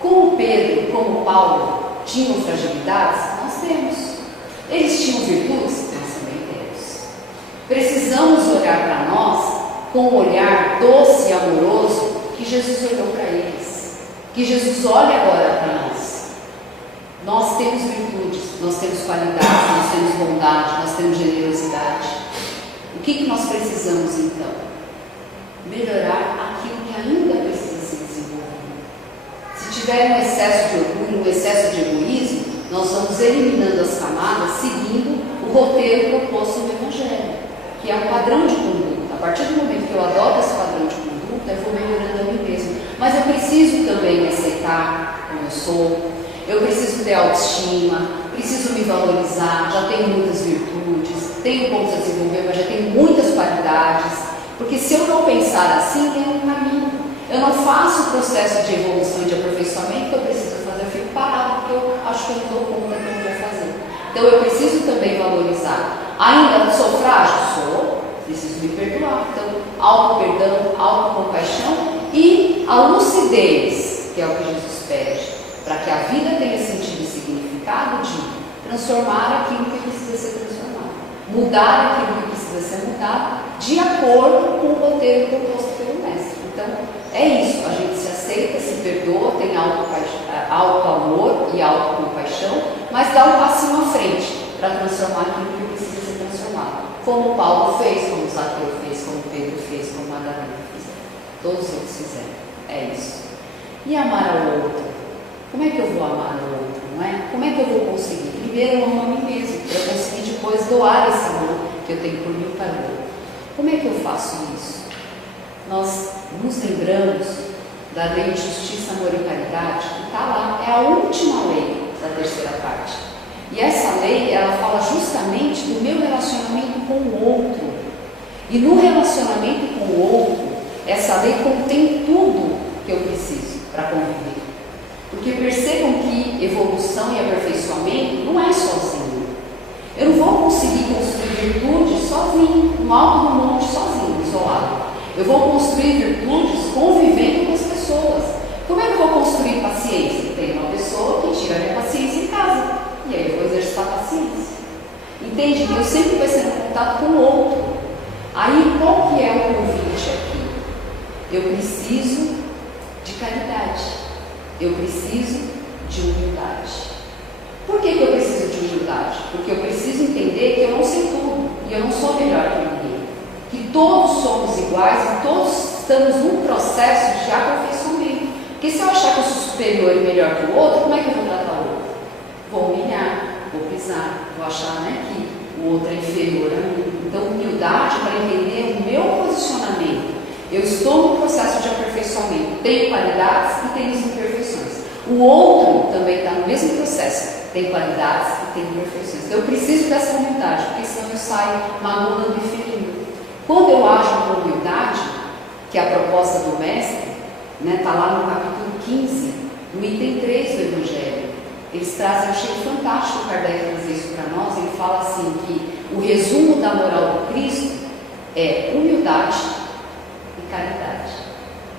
Como Pedro, como Paulo tinham fragilidades, nós temos. Eles tinham virtudes, nós também temos. Precisamos olhar para nós com um olhar doce e amoroso que Jesus olhou para eles, que Jesus olha agora para nós. Nós temos virtudes, nós temos qualidades, nós temos bondade, nós temos generosidade. O que nós precisamos então? Melhorar aquilo que ainda precisa ser desenvolvido. Se tiver um excesso de orgulho, um excesso de egoísmo, nós vamos eliminando as camadas, seguindo o roteiro proposto no Evangelho, que é um padrão de conduta. A partir do momento que eu adoto esse padrão de conduta, eu vou melhorando a mim mesmo. Mas eu preciso também me aceitar como eu sou. eu preciso ter autoestima, preciso me valorizar, já tenho muitas virtudes, tenho pontos a desenvolver, mas já tenho muitas qualidades, porque se eu não pensar assim, tem um caminho. Eu não faço o processo de evolução e de aperfeiçoamento que eu preciso fazer, eu fico parado, porque eu acho que eu não dou conta do que eu vou fazer. Então eu preciso também valorizar. Ainda sou frágil? Sou, preciso me perdoar. Então, auto-perdão, auto-compaixão e a lucidez, que é o que Jesus pede, para que a vida tenha sentido e significado de transformar aquilo que precisa ser transformado, mudar aquilo que precisa ser mudado, de acordo com o roteiro proposto pelo Mestre. Então, é isso, a gente se aceita, se perdoa, tem auto-amor e auto-compaixão, mas dá um passinho à frente para transformar aquilo que precisa ser transformado. Como Paulo fez, como Zaqueu fez, como Pedro fez, como Madalena fez. Todos os outros fizeram. É isso. E amar ao outro? Como é que eu vou amar ao outro, não é? Como é que eu vou conseguir? Primeiro eu amo a mim mesmo, para eu conseguir depois doar esse amor que eu tenho por mim para o outro. Como é que eu faço isso? Nós nos lembramos da Lei de Justiça, Amor e Caridade, que está lá, é a última lei da terceira parte. E essa lei, ela fala justamente do meu relacionamento com o outro. E no relacionamento com o outro, essa lei contém tudo que eu preciso para conviver. Porque percebam que evolução e aperfeiçoamento não é sozinho. Eu não vou conseguir construir virtude sozinho, no alto do monte, sozinho, isolado. Eu vou construir virtudes convivendo com as pessoas. Como é que eu vou construir paciência? Tem uma pessoa que tira a minha paciência em casa. E aí eu vou exercitar a paciência. Entende? Que eu sempre vai ser em contato com o outro. Aí qual que é o convite aqui? Eu preciso de caridade. Eu preciso de humildade. Por que eu preciso de humildade? Porque eu preciso entender que eu não sei tudo e eu não sou melhor que ninguém. Que todos somos iguais e todos estamos num processo de aperfeiçoamento. Porque se eu achar que eu sou superior e melhor que o outro, como é que eu vou tratar o outro? Vou humilhar, vou pisar, vou achar que o outro é inferior a mim. Então, humildade para entender o meu posicionamento. Eu estou no processo de aperfeiçoamento, tenho qualidades e tenho imperfeições. O outro também está no mesmo processo, tem qualidades e tem imperfeições. Então, eu preciso dessa humildade, porque senão eu saio magoando e ferindo. Quando eu ajo com humildade, que é a proposta do Mestre, está lá no capítulo 15, no item 3 do Evangelho. Eles trazem, eu achei fantástico o Kardec trazer isso para nós. Ele fala assim que o resumo da moral do Cristo é humildade e caridade.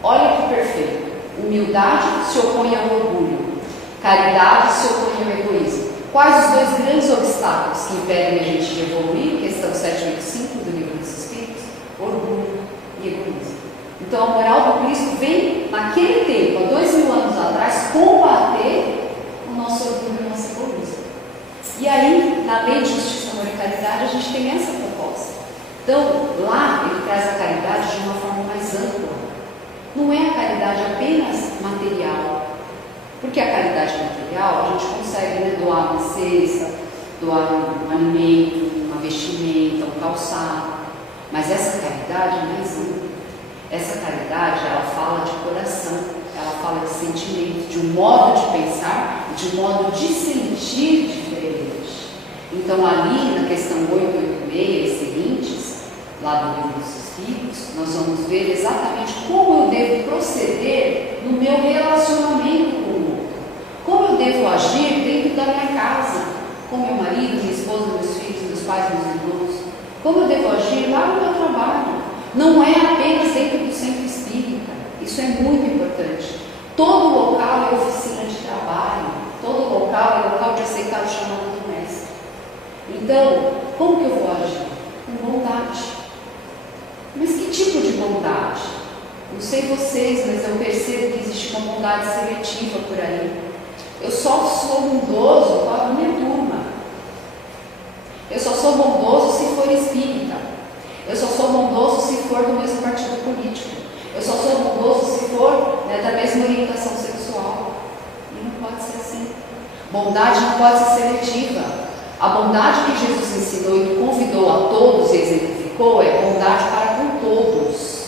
Olha que perfeito. Humildade se opõe ao orgulho, caridade se opõe ao egoísmo. Quais os dois grandes obstáculos que impedem a gente de evoluir? Questão 785 do Livro dos Espíritos: orgulho e egoísmo. Então a moral do Cristo vem naquele tempo, há 2000 anos atrás, combater o nosso orgulho e o nosso egoísmo. E aí, na Lei de Justiça, Amor e Caridade, a gente tem essa proposta. Então, lá ele traz a caridade de uma forma mais ampla. Não é a caridade apenas material, porque a caridade material a gente consegue doar uma cesta, doar um alimento, uma vestimenta, um calçado, mas essa caridade é mais ampla. Essa caridade, ela fala de coração, ela fala de sentimento, de um modo de pensar, de um modo de sentir diferente. Então ali na questão 886 e seguintes, lá do Livro dos Espíritos, nós vamos ver exatamente como eu devo proceder no meu relacionamento com o outro. Como eu devo agir dentro da minha casa, com meu marido, minha esposa, meus filhos, meus pais, meus irmãos. Como eu devo agir lá no meu trabalho. Não é apenas dentro do centro espírita. Isso é muito importante. Todo local é oficina de trabalho. Todo local é local de aceitar o chamado do Mestre. Então, como que eu vou agir? Com bondade. Mas que tipo de bondade? Não sei vocês, mas eu percebo que existe uma bondade seletiva por aí. Eu só sou bondoso com a minha turma. Eu só sou bondoso se for espírita. Eu só sou bondoso se for do mesmo partido político. Eu só sou bondoso se for da mesma orientação sexual. E não pode ser assim. Bondade não pode ser seletiva. A bondade que Jesus ensinou e que convidou a todos e exemplificou é bondade para com todos,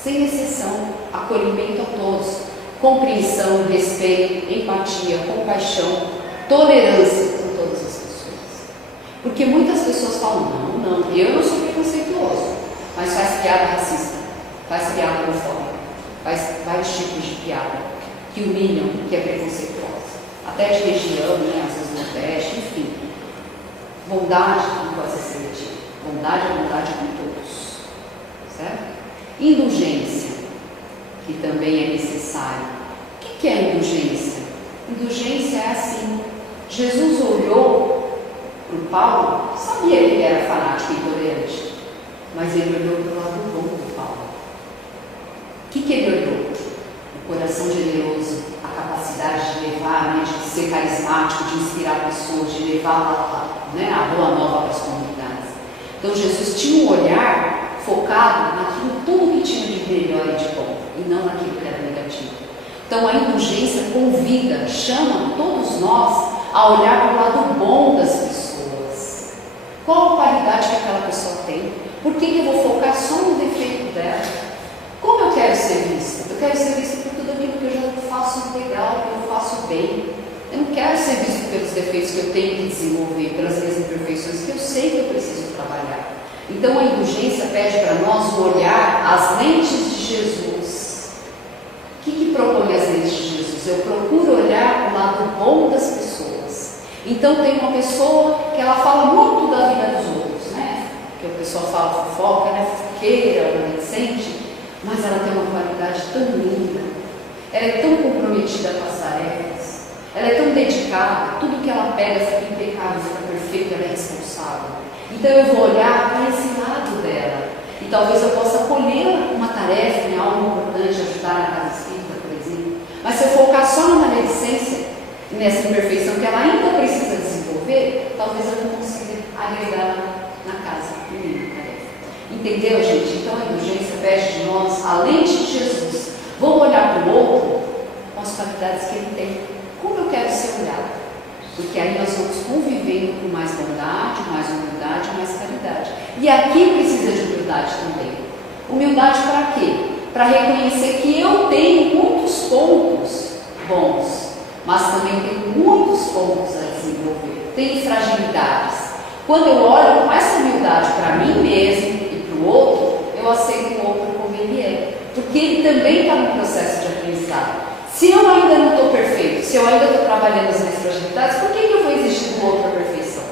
sem exceção, acolhimento a todos. compreensão, respeito, empatia, compaixão, tolerância com todas as pessoas. Porque muitas pessoas falam, não, eu não sou preconceituoso, mas faz piada racista, faz piada homofóbica, faz vários tipos de piada que humilham, que é preconceituosa, até de região, né, às vezes Nordeste, enfim. Bondade não pode ser seletiva, bondade é bondade com todos, certo? Indulgência, que também é necessário. O que é indulgência? Indulgência é assim, Jesus olhou para o Paulo, sabia que ele era fanático e intolerante, mas ele olhou para o lado bom do Paulo. O que ele olhou? O coração generoso, a capacidade de levar, né, de ser carismático, de inspirar pessoas, de levar, né, a boa nova para as comunidades. Então Jesus tinha um olhar focado naquilo tudo que tinha de melhor e de bom, e não naquilo que era negativo. Então a indulgência convida, chama todos nós a olhar para o lado bom das pessoas. Qual a qualidade que aquela pessoa tem? Por que eu vou focar só no defeito dela? Como eu quero ser vista? Eu quero ser vista por tudo aquilo que eu já faço legal, que eu faço bem. Eu não quero ser visto pelos defeitos que eu tenho que desenvolver, pelas minhas imperfeições que eu sei que eu preciso trabalhar. Então a indulgência pede para nós o olhar às lentes de Jesus. O que propõe as lentes de Jesus? Eu procuro olhar o lado bom das pessoas. Então tem uma pessoa que ela fala muito da vida dos outros, né? Que o pessoal fala fofoca, né? Fofoqueira, adolescente, mas ela tem uma qualidade tão linda. Ela é tão comprometida com as tarefas. Ela é tão dedicada, tudo que ela pega fica impecável, fica perfeito, ela é responsável. Então eu vou olhar para esse lado dela e talvez eu possa acolher uma tarefa em algo importante, ajudar na casa espírita, por exemplo. Mas se eu focar só na maledicência, nessa imperfeição que ela ainda precisa desenvolver, talvez eu não consiga agregar na casa, primeira tarefa. Entendeu, gente? Então a indulgência pede de nós, além de Jesus, vamos olhar para o outro com as qualidades que ele tem. Como eu quero ser olhado? Porque aí nós vamos convivendo com mais bondade, mais humildade, mais caridade. E aqui precisa de humildade também. Humildade para quê? Para reconhecer que eu tenho muitos pontos bons, mas também tenho muitos pontos a desenvolver. Tenho fragilidades. Quando eu olho com essa humildade para mim mesmo e para o outro, eu aceito o outro como ele é. Porque ele também está no processo de aprendizado. Se eu ainda não estou perfeito, se eu ainda estou trabalhando as minhas fragilidades, por que eu vou exigir do outro a perfeição?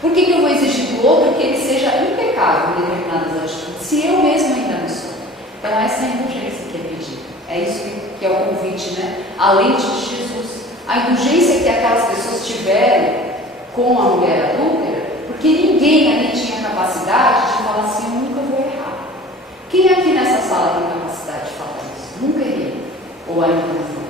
Por que eu vou exigir do outro que ele seja impecável em determinadas atitudes, se eu mesmo ainda não sou? Então essa é a indulgência que é pedida. É isso que é o convite, né? A lente de Jesus. A indulgência que aquelas pessoas tiveram com a mulher adúltera, porque ninguém ali tinha capacidade de falar assim, eu nunca vou errar. Quem aqui nessa sala tem capacidade de falar isso? Nunca errei. Ou ainda não foi.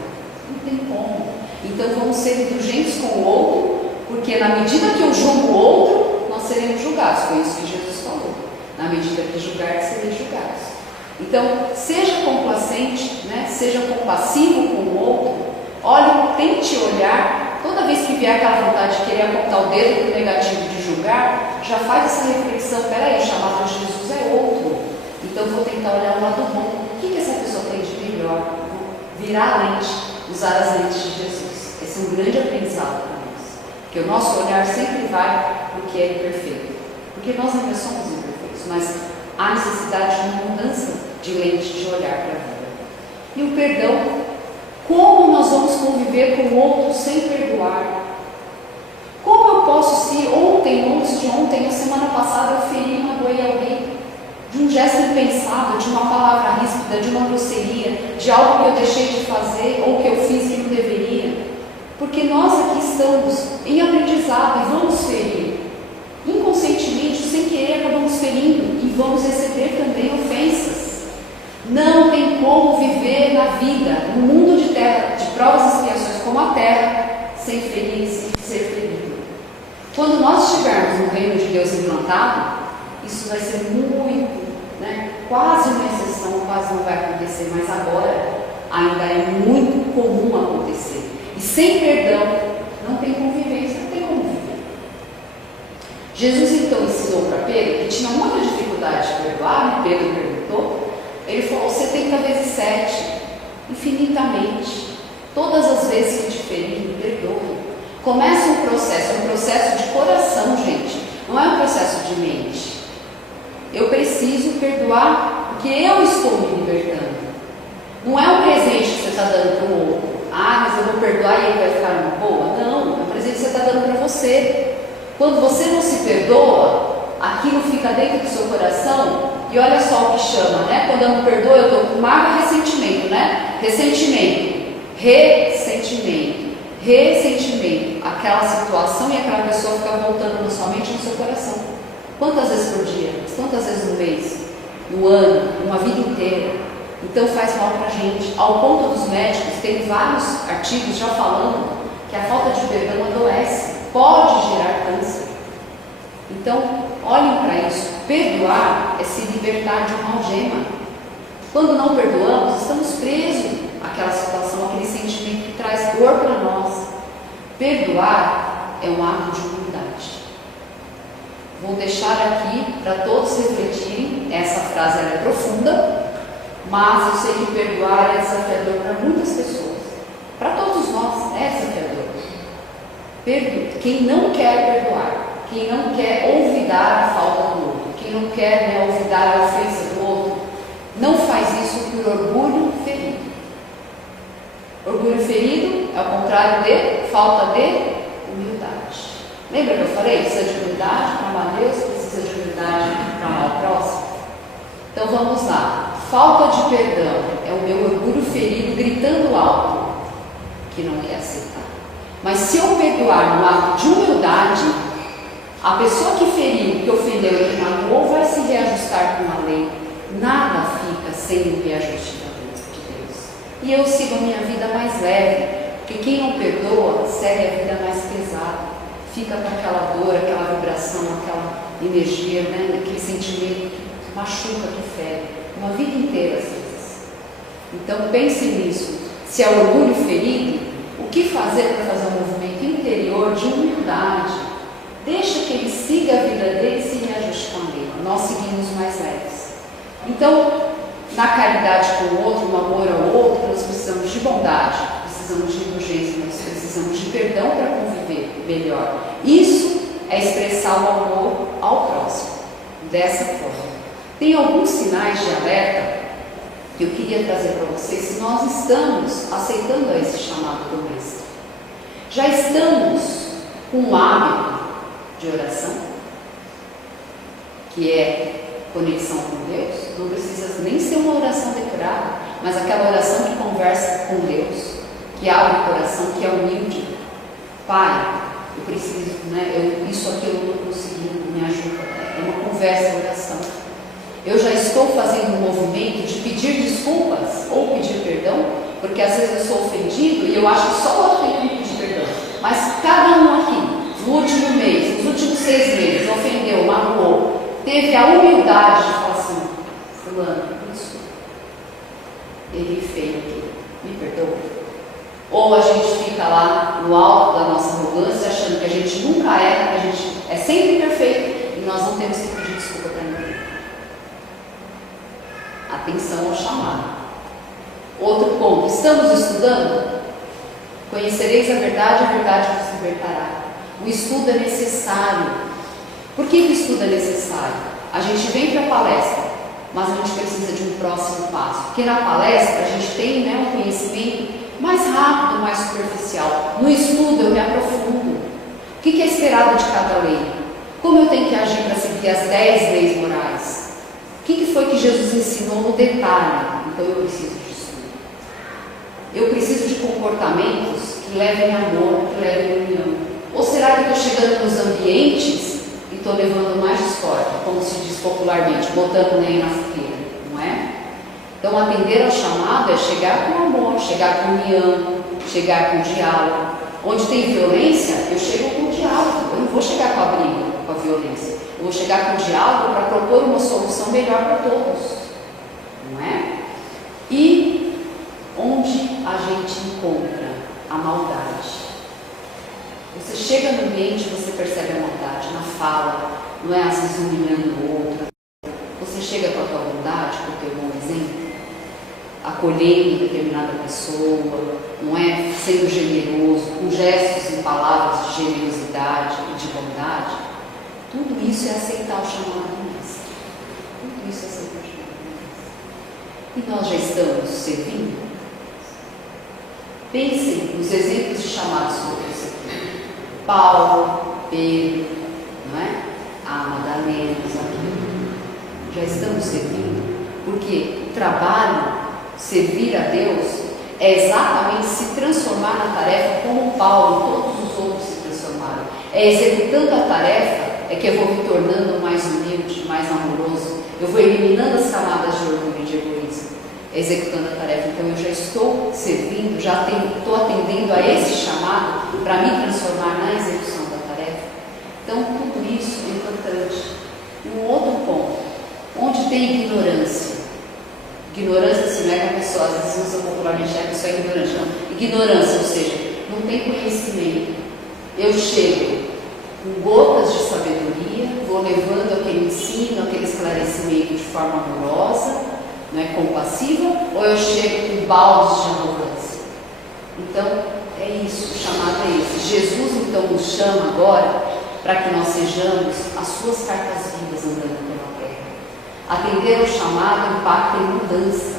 Não tem como. Então vamos ser indulgentes com o outro, porque na medida que eu julgo o outro, nós seremos julgados. Foi isso que Jesus falou. Na medida que julgar, sereis julgados. Então, seja complacente, né? Seja compassivo com o outro. Olhe, tente olhar. Toda vez que vier aquela vontade de querer apontar o dedo para o negativo de julgar, já faz essa reflexão. Peraí, o chamado de Jesus é outro. Então vou tentar olhar o lado bom. O que essa pessoa tem de melhor? Virar a lente, usar as lentes de Jesus. Esse é um grande aprendizado para nós. Porque o nosso olhar sempre vai para o que é imperfeito. Porque nós ainda somos imperfeitos, mas há necessidade de uma mudança de lente de olhar para a vida. E o perdão. Como nós vamos conviver com o outro sem perdoar? Como eu posso, se ontem, ou antes de ontem, ou semana passada, eu feri e magoei alguém? De um gesto impensado, de uma palavra ríspida, de uma grosseria, de algo que eu deixei de fazer ou que eu fiz que não deveria. Porque nós aqui estamos em aprendizado e vamos ferir. Inconscientemente, sem querer, acabamos ferindo e vamos receber também ofensas. Não tem como viver na vida, no mundo de terra, de provas e expiações como a terra, sem ferir e sem ser ferido. Quando nós estivermos no reino de Deus implantado, isso vai ser muito, né, quase uma exceção, quase não vai acontecer, mas agora ainda é muito comum acontecer. E sem perdão, não tem convivência, não tem como viver. Jesus então ensinou para Pedro, que tinha muita dificuldade de perdoar, né? Pedro perguntou, ele falou 70 vezes 7. infinitamente. Todas as vezes que te ferir, perdoa. Começa um processo de coração, gente. Não é um processo de mente. Eu preciso perdoar porque eu estou me libertando. Não é um presente que você está dando para o outro. Ah, mas eu vou perdoar e ele vai ficar numa boa. Não, é um presente que você está dando para você. Quando você não se perdoa, aquilo fica dentro do seu coração. E olha só o que chama, né? Quando eu não perdoo, eu estou com mágoa e ressentimento, né? Ressentimento. Aquela situação e aquela pessoa fica voltando na sua mente e no seu coração. Quantas vezes por dia? Quantas vezes no mês? No ano? Uma vida inteira? Então faz mal para a gente. Ao ponto dos médicos, tem vários artigos já falando que a falta de perdão adoece, pode gerar câncer. Então, olhem para isso. Perdoar é se libertar de uma algema. Quando não perdoamos, estamos presos àquela situação, àquele sentimento que traz dor para nós. Perdoar é um ato de humildade. Vou deixar aqui para todos refletirem. Essa frase é profunda, mas eu sei que perdoar é desafiador para muitas pessoas. Para todos nós é desafiador. Quem não quer perdoar, quem não quer olvidar a falta do outro, quem não quer olvidar a ofensa do outro, não faz isso por orgulho ferido. Orgulho ferido é o contrário de falta de humildade. Lembra que eu falei? Precisa de humildade para amar Deus, precisa de humildade para amar o próximo. Então vamos lá. Falta de perdão é o meu orgulho ferido gritando alto que não quer aceitar. Mas se eu perdoar no ato de humildade, a pessoa que feriu, que ofendeu e que magoou vai se reajustar com a lei. Nada fica sem o reajuste de Deus. E eu sigo a minha vida mais leve, porque quem não perdoa segue a vida mais pesada. Fica com aquela dor, aquela vibração, aquela energia, né? Aquele sentimento que machuca, que fere. Uma vida inteira às vezes. Então pense nisso. Se é orgulho ferido, o que fazer para fazer um movimento interior de humildade? Deixa que ele siga a vida dele e se reajuste com a lei. Nós seguimos mais leves. Então, na caridade com o outro, no amor ao outro, nós precisamos de bondade, precisamos de indulgência, nós precisamos de perdão para conviver melhor. Isso é expressar o amor ao próximo, dessa forma. Tem alguns sinais de alerta que eu queria trazer para vocês, se nós estamos aceitando esse chamado do Mestre. Já estamos com um hábito de oração, que é conexão com Deus. Não precisa nem ser uma oração decorada, mas aquela oração que conversa com Deus, que abre o coração, que é humilde. Pai, eu preciso, isso aqui eu não estou conseguindo, me ajuda. É uma conversa, oração. Eu já estou fazendo um movimento de pedir desculpas ou pedir perdão, porque às vezes eu sou ofendido e eu acho que só o outro tem que me pedir perdão. Mas cada um aqui, no último mês, nos últimos 6 meses, ofendeu, magoou, teve a humildade de falar assim: fulano, isso, ele fez aqui, me perdoa. Ou a gente fica lá no alto da nossa arrogância, achando que a gente nunca erra, que a gente é sempre perfeito e nós não temos que pedir desculpa para ninguém. Atenção ao chamado. Outro ponto, estamos estudando? Conhecereis a verdade vos libertará. O estudo é necessário. Por que o estudo é necessário? A gente vem para a palestra, mas a gente precisa de um próximo passo. Porque na palestra a gente tem um conhecimento mais rápido, mais superficial. No estudo eu me aprofundo. O que é esperado de cada lei? Como eu tenho que agir para seguir as 10 leis morais? O que foi que Jesus ensinou no detalhe? Então eu preciso de estudo. Eu preciso de comportamentos que levem amor, que levem união. Ou será que eu estou chegando nos ambientes e estou levando mais discórdia, como se diz popularmente, botando lenha na fogueira, não é? Então atender ao chamado é chegar com amor, chegar com união, chegar com diálogo. Onde tem violência, eu chego com diálogo. Eu não vou chegar com a briga, com a violência. Eu vou chegar com diálogo para propor uma solução melhor para todos, não é? E onde a gente encontra a maldade? Você chega no ambiente, você percebe a maldade na fala, não é às vezes humilhando o outro. Você chega com a tua bondade, com o teu bom exemplo. acolhendo determinada pessoa, não é? Sendo generoso, com gestos e palavras de generosidade e de bondade, tudo isso é aceitar o chamado do Mestre. Tudo isso é aceitar o chamado do Mestre. E nós já estamos servindo? Pensem nos exemplos de chamados que eu trouxe aqui. Paulo, Pedro, não é? A Madalena, os amigos. Já estamos servindo? Porque o trabalho, servir a Deus, é exatamente se transformar na tarefa como Paulo e todos os outros se transformaram. É executando a tarefa é que eu vou me tornando mais humilde, mais amoroso. Eu vou eliminando as camadas de orgulho e de egoísmo. É executando a tarefa. Então eu já estou servindo, já estou atendendo a esse chamado para me transformar na execução da tarefa. Então tudo isso é importante. Um outro ponto, onde tem ignorância. Ignorância, se não é que a pessoa, às vezes usa popularmente, a pessoa é ignorante, não. Ignorância, ou seja, não tem conhecimento. Eu chego com gotas de sabedoria, vou levando aquele ensino, aquele esclarecimento de forma amorosa, não é compassiva, ou eu chego com baldes de arrogância. Então, é isso, o chamado é esse. Jesus, então, nos chama agora para que nós sejamos as suas cartas vivas andando pela terra. Atender ao chamado impacta em mudança,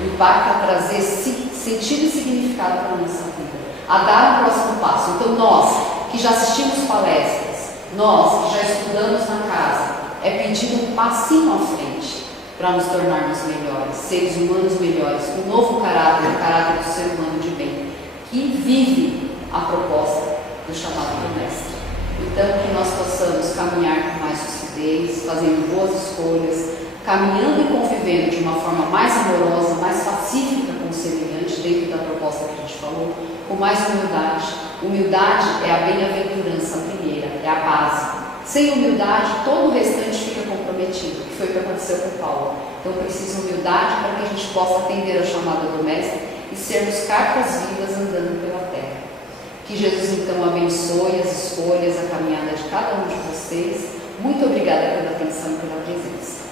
impacta a trazer sentido e significado para a nossa vida, a dar o próximo passo. Então nós que já assistimos palestras, nós que já estudamos na casa, é pedido um passinho à frente para nos tornarmos melhores, seres humanos melhores, com um novo caráter, o caráter do ser humano de bem, que vive a proposta do chamado do Mestre. Então, que nós possamos caminhar com mais lucidez, fazendo boas escolhas, caminhando e convivendo de uma forma mais amorosa, mais pacífica com o semelhante, dentro da proposta que a gente falou, com mais humildade. Humildade é a bem-aventurança primeira, é a base. Sem humildade, todo o restante fica comprometido, que foi o que aconteceu com Paulo. Então, precisa humildade para que a gente possa atender a chamada do Mestre e sermos cartas vivas andando pela terra. Que Jesus, então, abençoe as escolhas, a caminhada de cada um de vocês. Muito obrigada pela atenção e pela presença.